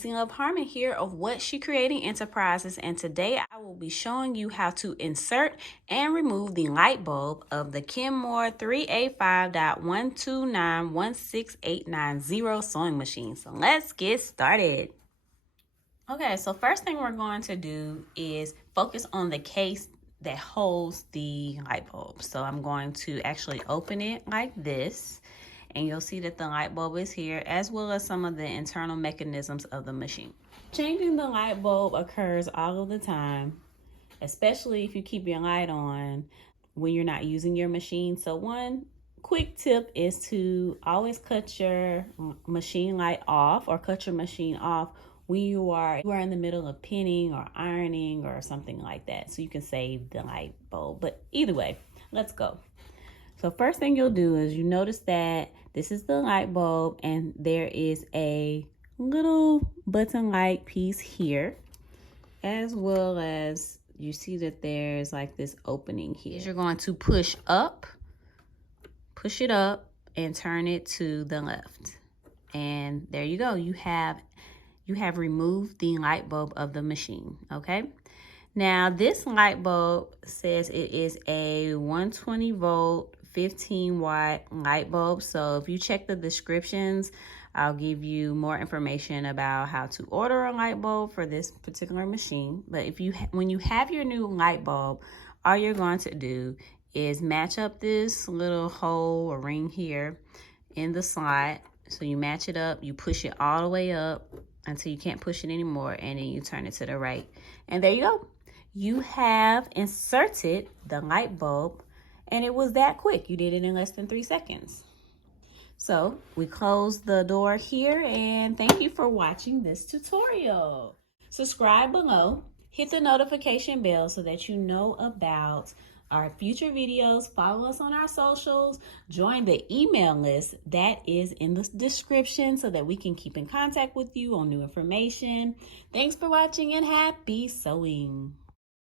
Neci Apartment here of What She Creating Enterprises, and today I will be showing you how to insert and remove the light bulb of the Kenmore 385.12916890 sewing machine. So let's get started. Okay, so first thing we're going to do is focus on the case that holds the light bulb. So I'm going to actually open it like this, and you'll see that the light bulb is here, as well as some of the internal mechanisms of the machine. Changing the light bulb occurs all of the time, especially if you keep your light on when you're not using your machine. So one quick tip is to always cut your machine light off, or cut your machine off when you are in the middle of pinning or ironing or something like that, so you can save the light bulb. But either way, let's go. So first thing you'll do is you notice that this is the light bulb, and there is a little button light piece here, as well as you see that there's like this opening here. You're going to push it up and turn it to the left. And there you go. You have removed the light bulb of the machine, okay? Now, this light bulb says it is a 120 volt, 15 watt light bulb. So if you check the descriptions, I'll give you more information about how to order a light bulb for this particular machine. But when you have your new light bulb, all you're going to do is match up this little hole or ring here in the slot. So you match it up, you push it all the way up until you can't push it anymore, and then you turn it to the right. And there you go. You have inserted the light bulb, and it was that quick. You did it in less than 3 seconds. So we close the door here, and thank you for watching this tutorial. Subscribe below, hit the notification bell so that you know about our future videos. Follow us on our socials, join the email list that is in the description so that we can keep in contact with you on new information. Thanks for watching, and happy sewing.